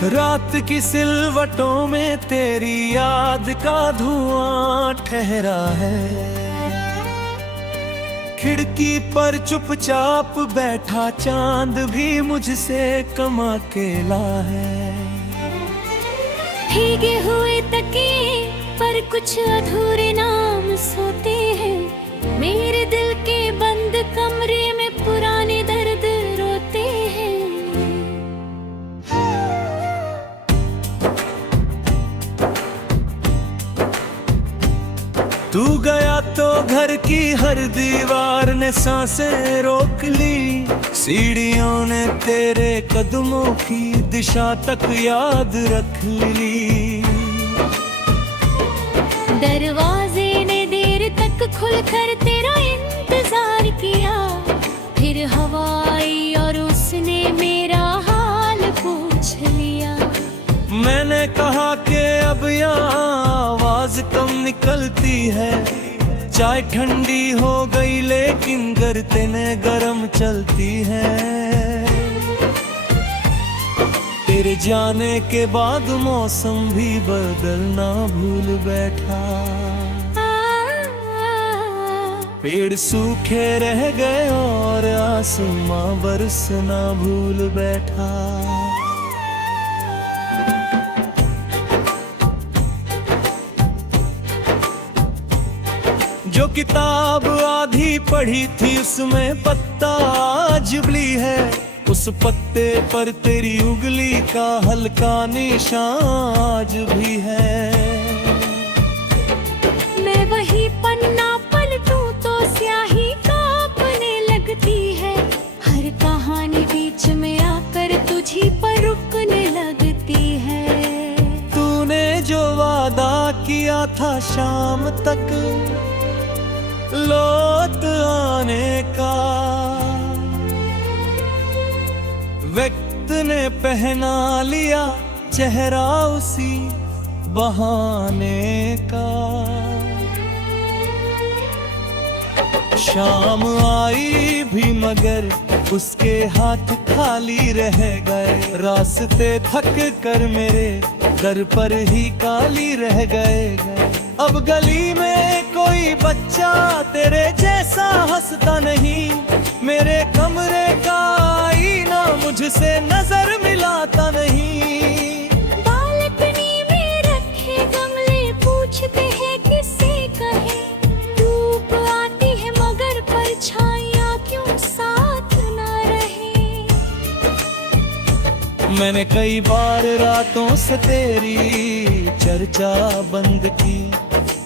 रात की सिलवटों में तेरी याद का धुआं ठहरा है। खिड़की पर चुपचाप बैठा चांद भी मुझसे कम अकेला है। भीगे हुए तकिए पर कुछ अधूरे नाम सोते हैं। मेरे दिल के बंद कमरे में पुराने दर्द रोते हैं। तू गया तो घर की हर दीवार ने सांसें रोक ली। सीढ़ियों ने तेरे कदमों की दिशा तक याद रख ली। दरवाजे ने देर तक खुलकर तेरा इंतजार किया। फिर हवा आई और उसने मेरा हाल पूछ लिया। मैंने कहा कि अब यहाँ आवाज कम निकलती है। चाय ठंडी हो गई लेकिन गर्दनें गरम चलती है। तेरे जाने के बाद मौसम भी बदलना भूल बैठा। पेड़ सूखे रह गए और आसमां बरसना भूल बैठा। जो किताब आधी पढ़ी थी उसमें पत्ता आज उगली है। उस पत्ते पर तेरी उंगली का हल्का निशान आज भी है। मैं वही पन्ना पलटूं तो स्याही कांपने लगती है। हर कहानी बीच में आकर तुझी पर रुकने लगती है। तूने जो वादा किया था शाम तक लौट आने का, वक्त ने पहना लिया चेहरा उसी बहाने का। शाम आई भी मगर उसके हाथ खाली रह गए। रास्ते थक कर मेरे दर पर ही काली रह गए। अब गली में कोई बच्चा तेरे जैसा हंसता नहीं। मेरे कमरे का आईना मुझसे नजर मिलाता नहीं। बालकनी में रखे गमले पूछते हैं किसे कहे। धूप आती है मगर परछाइयां क्यों साथ ना रहे। मैंने कई बार रातों से तेरी चर्चा बंद की,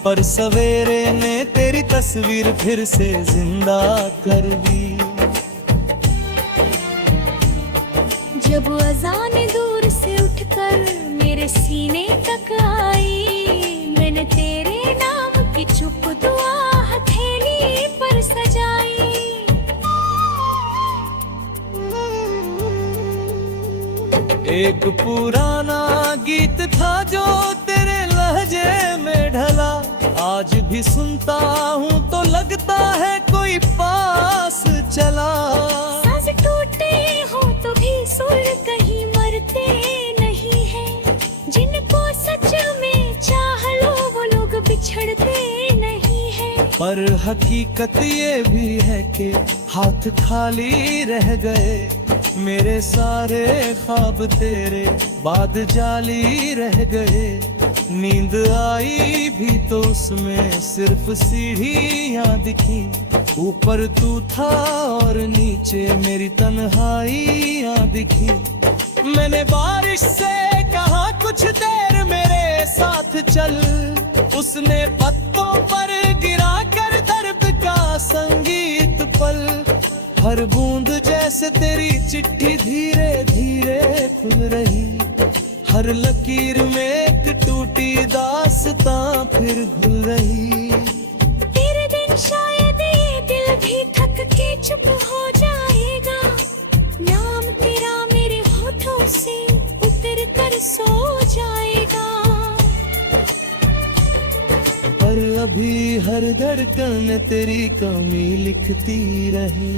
पर सवेरे ने तेरी तस्वीर फिर से जिंदा कर दी। जब अज़ान दूर से उठकर मेरे सीने तक आई, मैंने तेरे नाम की चुप दुआ हथेली पर सजाई। एक पुराना गीत था जो तेरे लहजे में ढला। आज भी सुनता हूँ तो लगता है कोई पास चला। सांस टूटे हो तो भी सुर कहीं मरते नहीं है। जिनको सच में चाह लो वो लोग बिछड़ते नहीं है। पर हकीकत ये भी है कि हाथ खाली रह गए। मेरे सारे ख्वाब तेरे बाद जाली रह गए। नींद आई भी तो उसमें सिर्फ सीढ़ियां दिखी। ऊपर तू था और नीचे मेरी तन्हाइयां दिखी। मैंने बारिश से कहा कुछ देर मेरे साथ चल। उसने पत्तों पर गिरा कर दर्द का संगीत पल। हर बूंद जैसे तेरी चिट्ठी धीरे धीरे खुल रही। हर लकीर में एक टूटी दास्तां फिर घुल रही। तेरे दिन शायद ये दिल भी थक के चुप हो जाएगा। नाम तेरा मेरे होठों से उतर कर सो जाएगा। पर अभी हर धड़कन तेरी कमी लिखती रही।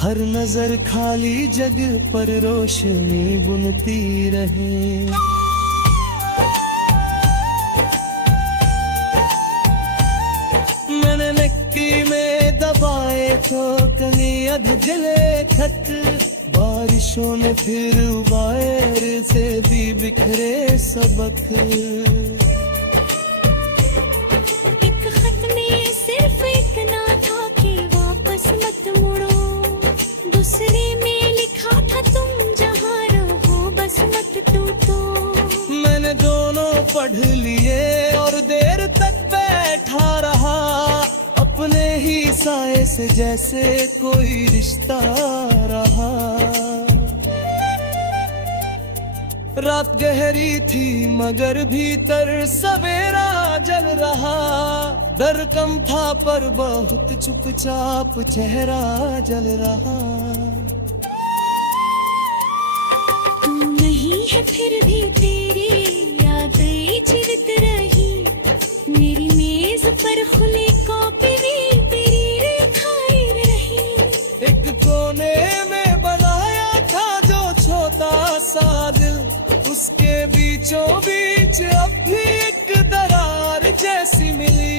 हर नजर खाली जगह पर रोशनी बुनती रहे। मैंने नक्की में दबाए तो कनी अध जले खत, बारिशों ने फिर वायर से भी बिखरे सबक। एक खत में सिर्फ इतना था कि वापस मत मुड़ो, दूसरे में लिखा था तुम जहाँ रहो बस मत टूटो। मैंने दोनों पढ़ लिए और देर तक बैठा रहा, अपने ही साए से जैसे कोई रिश्ता रहा। रात गहरी थी मगर भीतर सवेरा जल रहा, डर कम था पर बहुत चुपचाप चेहरा जल रहा। तू नहीं है फिर भी तेरी यादें जीवित रही, मेरी मेज पर खुली कॉपी भी तेरी रेखाएं रही। एक कोने में बनाया था जो छोटा सा दिल, उसके बीचों बीच अब भी एक दरार जैसी मिली।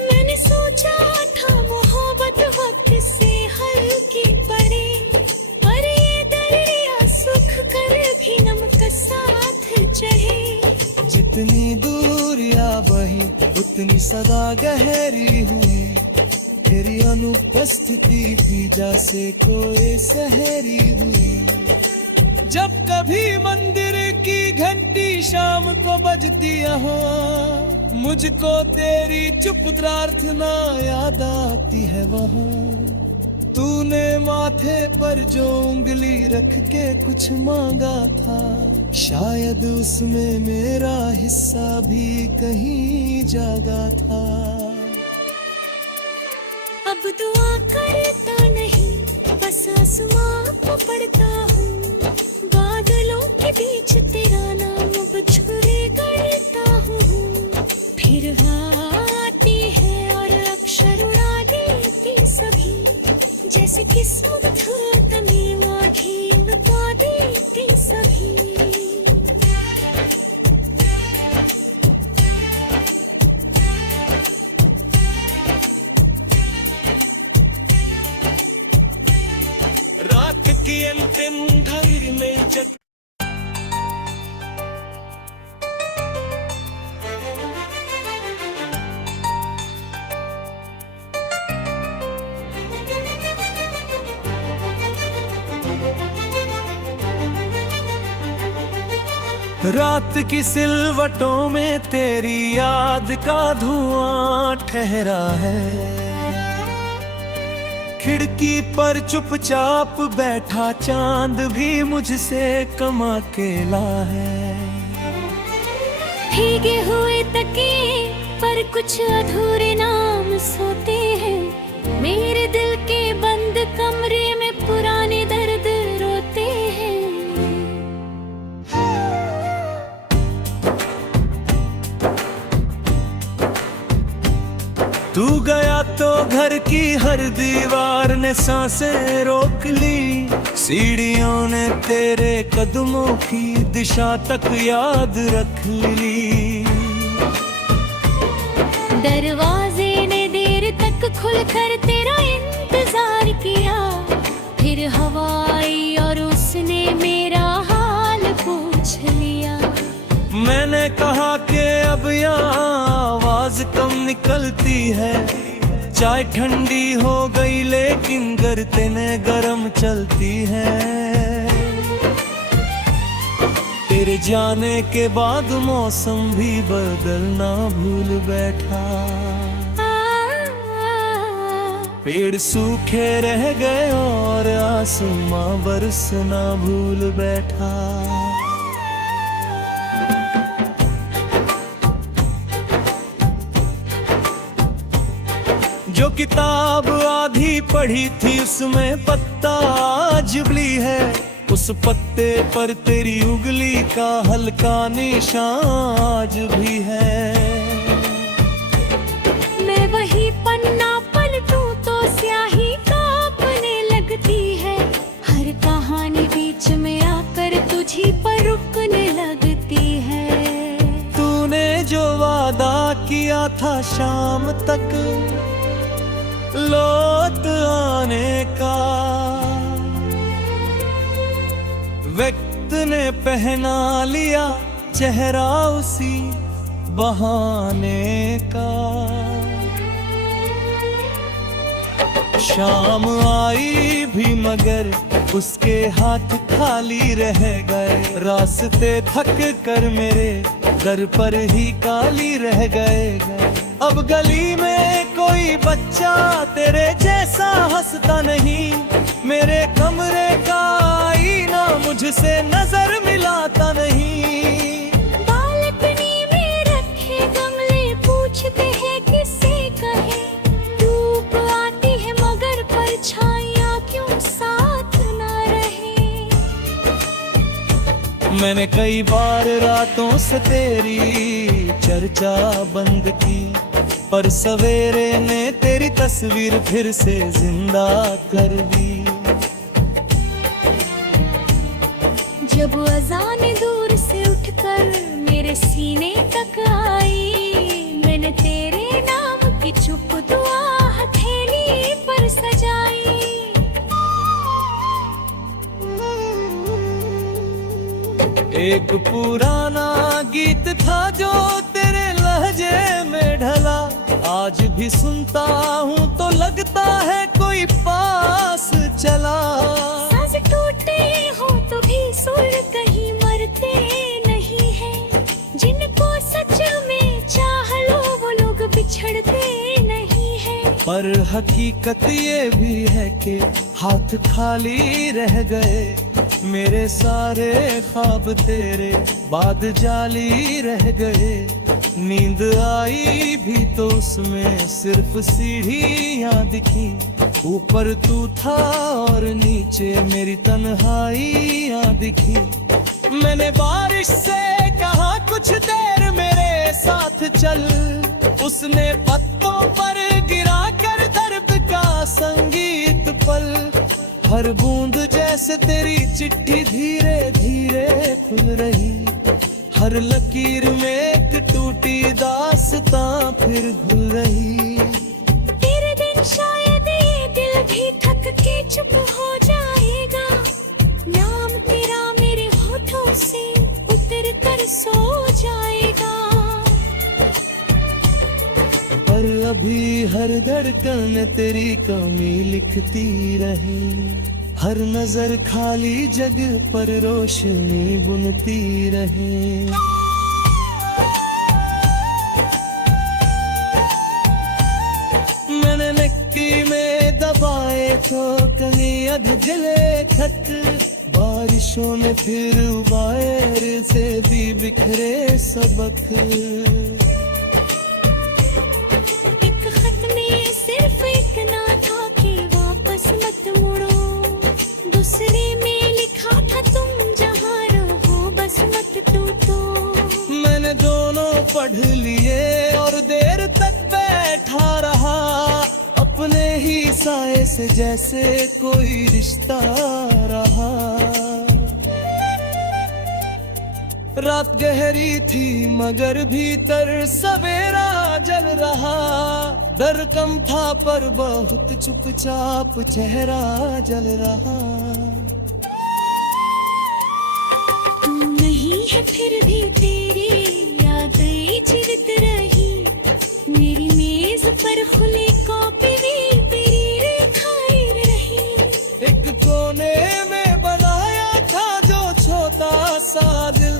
मैंने सोचा था मोहब्बत वक्त से हल्की पड़े, पर ये दरिया सुख कर भी नमक साथ चढ़े। जितनी दूरियां बही उतनी सदा गहरी हुई, तेरी अनुपस्थिति भी जैसे कोई सहरी हुई। जब कभी मंदिर की घंटी शाम को बजती हो, मुझको तेरी चुप प्रार्थना याद आती है वहाँ। तूने माथे पर जो उंगली रख के कुछ मांगा था, शायद उसमें मेरा हिस्सा भी कहीं जागा था। अब दुआ करता नहीं बस आसमां को पढ़ता हूँ, बादलों के बीच तेरा नाम बछुरे करता हूँ। फिर आती है और अक्षर उड़ा देती सभी, जैसे किस्मत तनी आँखें बता देती सभी। रात की अंतिम घड़ी में जग रात की सिलवटों में तेरी याद का धुआं ठहरा है। खिड़की पर चुपचाप बैठा चांद भी मुझसे कम अकेला है। भीगे हुए तकिए पर कुछ अधूरे नाम सोते हैं, मेरे दिल के बंद कमरे में पुराने दर्द रोते हैं। तू गया तो घर की हर दीवार ने सांसें रोक ली, सीढ़ियों ने तेरे कदमों की दिशा तक याद रख ली। दरवाजे ने देर तक खुलकर तेरा इंतजार किया, फिर हवा आई और उसने मेरा हाल पूछ लिया। मैंने कहा कि अब यहाँ आवाज कम निकलती है, चाय ठंडी हो गई लेकिन गर्दनें गरम चलती है। तेरे जाने के बाद मौसम भी बदलना भूल बैठा, पेड़ सूखे रह गए और आसमां बरसना भूल बैठा। जो किताब आधी पढ़ी थी उसमें पत्ता आज भी है, उस पत्ते पर तेरी उंगली का हल्का निशान आज भी है। मैं वही पन्ना पलटूं तो स्याही कांपने लगती किया था शाम तक लौट आने का। वक्त ने पहना लिया चेहरा उसी बहाने का। शाम आई भी मगर उसके हाथ खाली रह गए। रास्ते थक कर मेरे दर पर ही काली रह गए। अब गली में कोई बच्चा तेरे जैसा हंसता नहीं। मेरे कमरे का आईना मुझसे नजर मिलाता नहीं। बालकनी में रखे गमले पूछते हैं किसे कहे। धूप आती है मगर परछाइयाँ क्यों साथ ना रहे। मैंने कई बार रातों से तेरी चर्चा बंद की, पर सवेरे ने तेरी तस्वीर फिर से जिंदा कर दी। जब अज़ान दूर से उठकर मेरे सीने तक आई, मैंने तेरे नाम की चुप दुआ हथेली पर सजाई। एक पुराना गीत था जो तेरे लहजे में ढला। आज भी सुनता हूँ तो लगता है कोई पास चला। सांस टूटे हो तो भी सुर कहीं मरते नहीं हैं। जिनको सच में चाह लो वो लोग बिछड़ते नहीं हैं। पर हकीकत ये भी है कि हाथ खाली रह गए। मेरे सारे ख्वाब तेरे बाद जाली रह गए। नींद आई भी तो उसमें सिर्फ सीढ़ियाँ दिखी। ऊपर तू था और नीचे मेरी तन्हाइयाँ दिखी। मैंने बारिश से कहा कुछ देर मेरे साथ चल। उसने पत्तों पर गिरा कर दर्द का संगीत पल। हर बूंद जैसे तेरी चिट्ठी धीरे धीरे खुल रही। हर लकीर में एक टूटी दास्तां फिर घुल रही। तेरे दिन शायद ये दिल भी थक के चुप हो जाएगा। नाम तेरा मेरे होठों से उतर कर सो जाएगा। पर अभी हर धड़कन तेरी कमी लिखती रही। हर नजर खाली जगह पर रोशनी बुनती रहे। मैंने मिट्टी में दबाए तो कभी अध जले खत। बारिशों ने फिर उबाएर से भी बिखरे सबक। एक खत में सिर्फ इतना था कि वापस मत मुड़ो। दूसरे में लिखा था तुम जहाँ रहो बस मत टूटो। मैंने दोनों पढ़ लिए और देर तक बैठा रहा। अपने ही साए से जैसे कोई रिश्ता रहा। रात गहरी थी मगर भीतर सवेरा जल रहा। डर कम था पर बहुत चुपचाप चेहरा जल रहा। तू नहीं है फिर भी तेरी यादें चिरत रही। मेरी मेज पर खुले कॉपी भी तेरी रेखाएं रही। एक कोने में बनाया था जो छोटा सा दिल।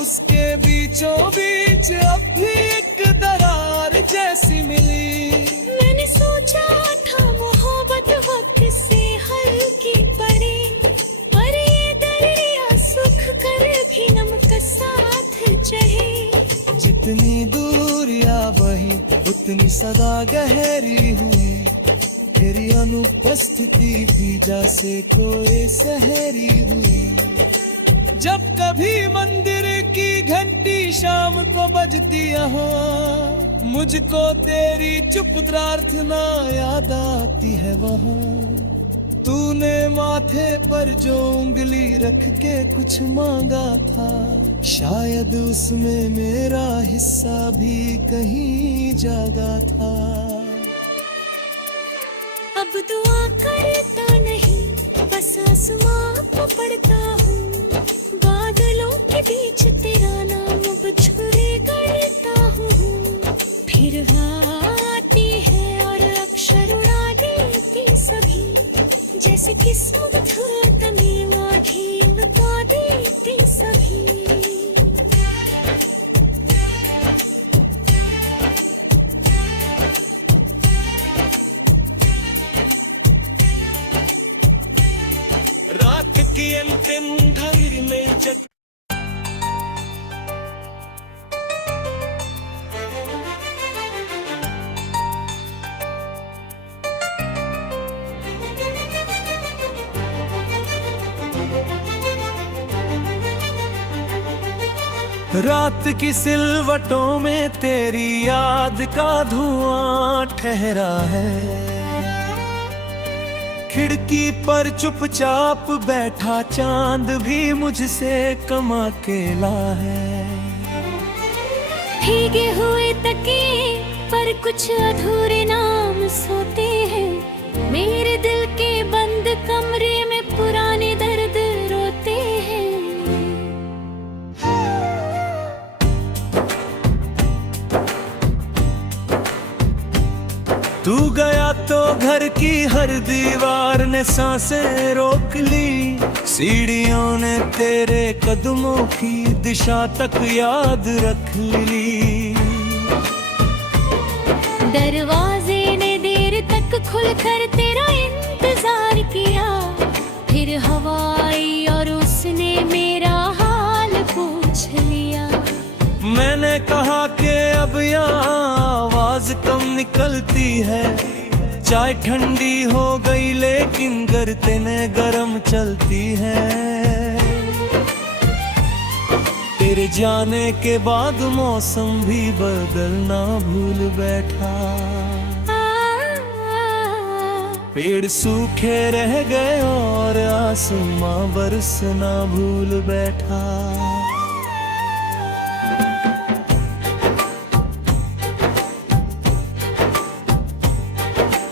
उसके बीचों बीच अब भी एक दरार जैसी मिली। मैंने सोचा था मोहब्बत वक्त से हल्की पड़े। पर ये दरिया सुख कर भी नमक साथ चढ़े। जितनी दूरियां बही उतनी सदा गहरी हुई। तेरी अनुपस्थिति भी जैसे कोई सहरी हुई। जब कभी मंदिर की घंटी शाम को बजती यहाँ, मुझको तेरी चुप प्रार्थना याद आती है वहाँ। तूने माथे पर जो उंगली रख के कुछ मांगा था, शायद उसमें मेरा हिस्सा भी कहीं जागा था। अब दुआ करता नहीं, बस आसमां को पढ़ता हूँ। बादलों के बीच तेरा नाम बछुरे करता हूँ। फिर आती है और अक्षर उड़ा देती सभी, जैसे किस्मत तमी आधी बता देती सभी। रात की अंतिम धैर्य में जग रात की सिलवटों में तेरी याद का धुआं ठहरा है। खिड़की पर चुपचाप बैठा चांद भी मुझसे कम अकेला है। भीगे हुए तकिए पर कुछ अधूरे नाम सोते हैं। मेरे दिल के बंद कमरे में पुराने दर्द रोते हैं। तू गया तो घर की हर दीवार ने सांसें रोक ली। सीढ़ियों ने तेरे कदमों की दिशा तक याद रख ली। दरवाजे ने देर तक खुलकर तेरा इंतजार किया। फिर हवा आई और उसने मेरा हाल पूछ लिया। मैंने कहा कि अब यहाँ आवाज कम निकलती है। चाय ठंडी हो गई लेकिन गर्दनें गरम चलती है। तेरे जाने के बाद मौसम भी बदलना भूल बैठा। पेड़ सूखे रह गए और आसमां बरसना भूल बैठा।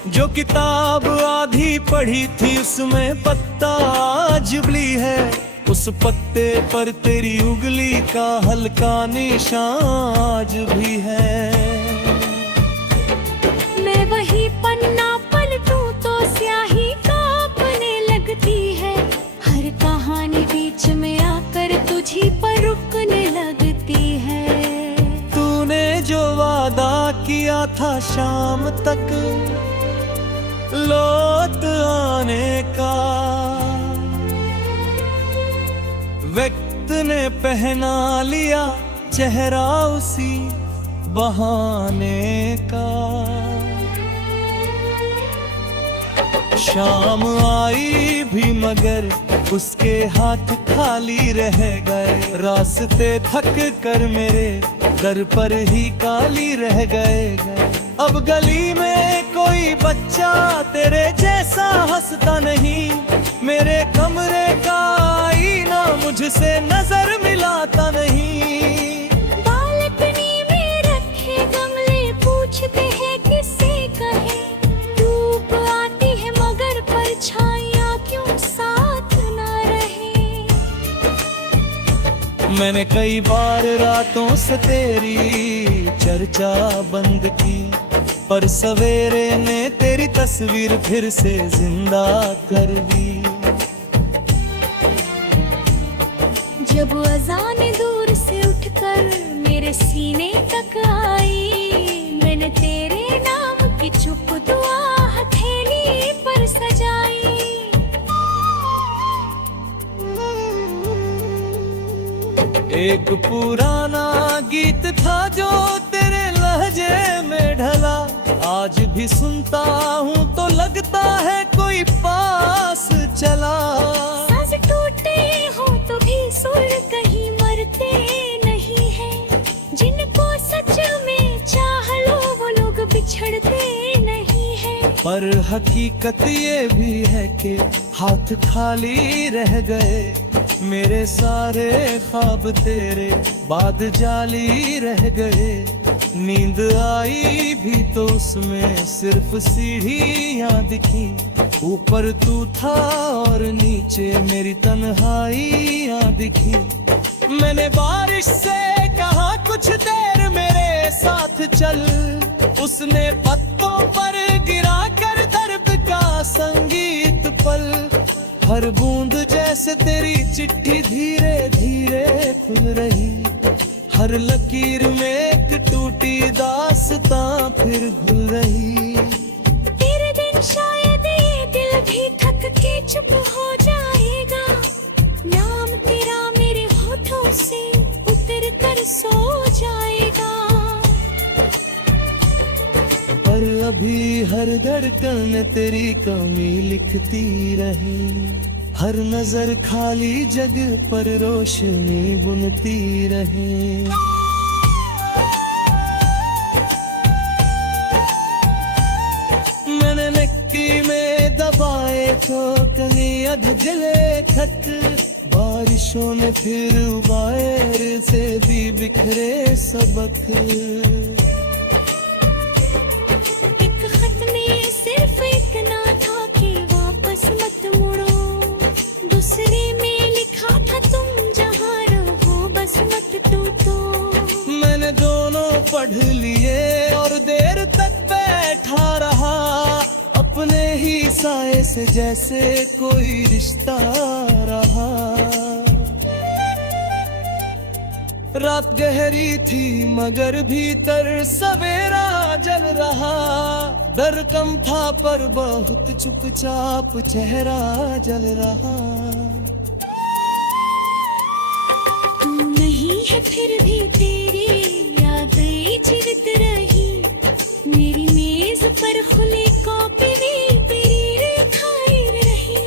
जो किताब आधी पढ़ी थी उसमें पत्ता आज भी है। उस पत्ते पर तेरी उंगली का हल्का निशान आज भी है। मैं वही पन्ना पलटूं तो स्याही कांपने लगती है। हर कहानी बीच में आकर तुझी पर रुकने लगती है। तूने जो वादा किया था शाम तक लौट आने का, वक्त ने पहना लिया चेहरा उसी बहाने का। शाम आई भी मगर उसके हाथ खाली रह गए। रास्ते थक कर मेरे दर पर ही काली रह गए। अब गली में कोई बच्चा तेरे जैसा हंसता नहीं। मेरे कमरे का आईना मुझसे नजर मिलाता नहीं। बालकनी में रखे गमले पूछते हैं किसे कहे। धूप आती है मगर परछाइयां क्यों साथ ना रहे। मैंने कई बार रातों से तेरी चर्चा बंद की, पर सवेरे ने तेरी तस्वीर फिर से जिंदा कर दी। जब अज़ान दूर से उठकर मेरे सीने तक आई, मैंने तेरे नाम की चुप दुआ हथेली पर सजाई। एक पुराना गीत था जो तेरे लहजे में ढला। आज भी सुनता हूँ तो लगता है कोई पास चला। सांस टूटे हो तो भी सुर कहीं मरते नहीं हैं। जिनको सच में चाह लो वो लोग बिछड़ते नहीं हैं। पर हकीकत ये भी है कि हाथ खाली रह गए, मेरे सारे ख्वाब तेरे बाद जाली रह गए। नींद आई भी तो उसमें सिर्फ सीढ़ियाँ दिखी, ऊपर तू था और नीचे मेरी तन्हाइयाँ दिखी। मैंने बारिश से कहा कुछ देर मेरे साथ चल, उसने पत्तों पर गिरा कर दर्द का संगीत पल। हर बूंद जैसे तेरी चिट्ठी धीरे धीरे खुल रही, हर लकीर में एक टूटी दास्तां फिर घुल रही। तेरे दिन शायद ये दिल भी थक के चुप हो जाएगा, नाम तेरा मेरे होठों से उतर कर सो जाएगा। पर अभी हर धड़कन तेरी कमी लिखती रही, हर नजर खाली जगह पर रोशनी बुनती रही। मैंने मिट्टी में दबाए तो कनी अध जले खत, बारिशों ने फिर उबाएर से भी बिखरे सबक। एक खत में सिर्फ इतना था कि वापस मत मुड़ो, दूसरे में लिखा था तुम जहाँ रहो बस मत टूटो। मैंने दोनों पढ़ लिए और देर तक बैठा रहा, अपने ही साए से जैसे कोई रिश्ता रहा। रात गहरी थी मगर भीतर सवेरा जल रहा, डर कम था पर बहुत चुपचाप चेहरा जल रहा। तू नहीं है फिर भी तेरी यादें जीवित रही, मेरी मेज पर खुले कॉपी में तेरी रेखाएं रही।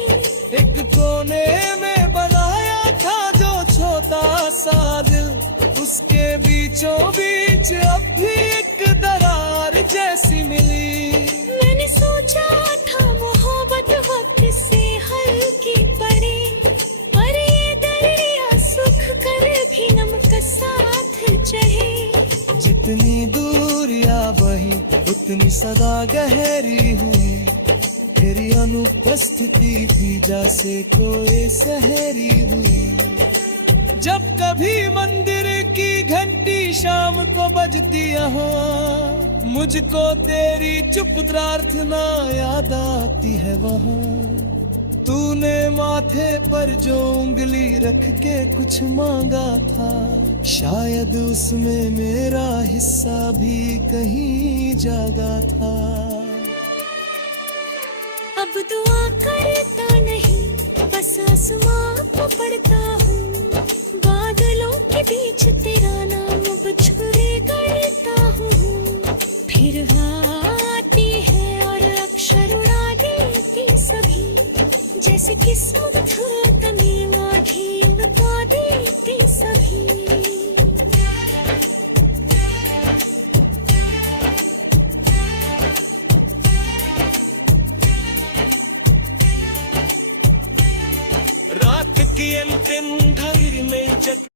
एक कोने में बनाया था जो छोटा सा दिल, उसके बीचों बीच अब भी एक दरार जैसी मिली। मैंने सोचा था मोहब्बत वक्त से हल्की पड़े, पर ये दरिया सुख कर भी नमक साथ चढ़े। जितनी दूरियां बही उतनी सदा गहरी हुई, तेरी अनुपस्थिति भी जैसे कोई सहरी हुई। जब कभी मंदिर की घंटी शाम को बजती यहाँ, मुझको तेरी चुप प्रार्थना याद आती है वहाँ। तूने माथे पर जो उंगली रख के कुछ मांगा था, शायद उसमें मेरा हिस्सा भी कहीं जागा था। अब दुआ करता नहीं बस आसमां को पढ़ता हूँ,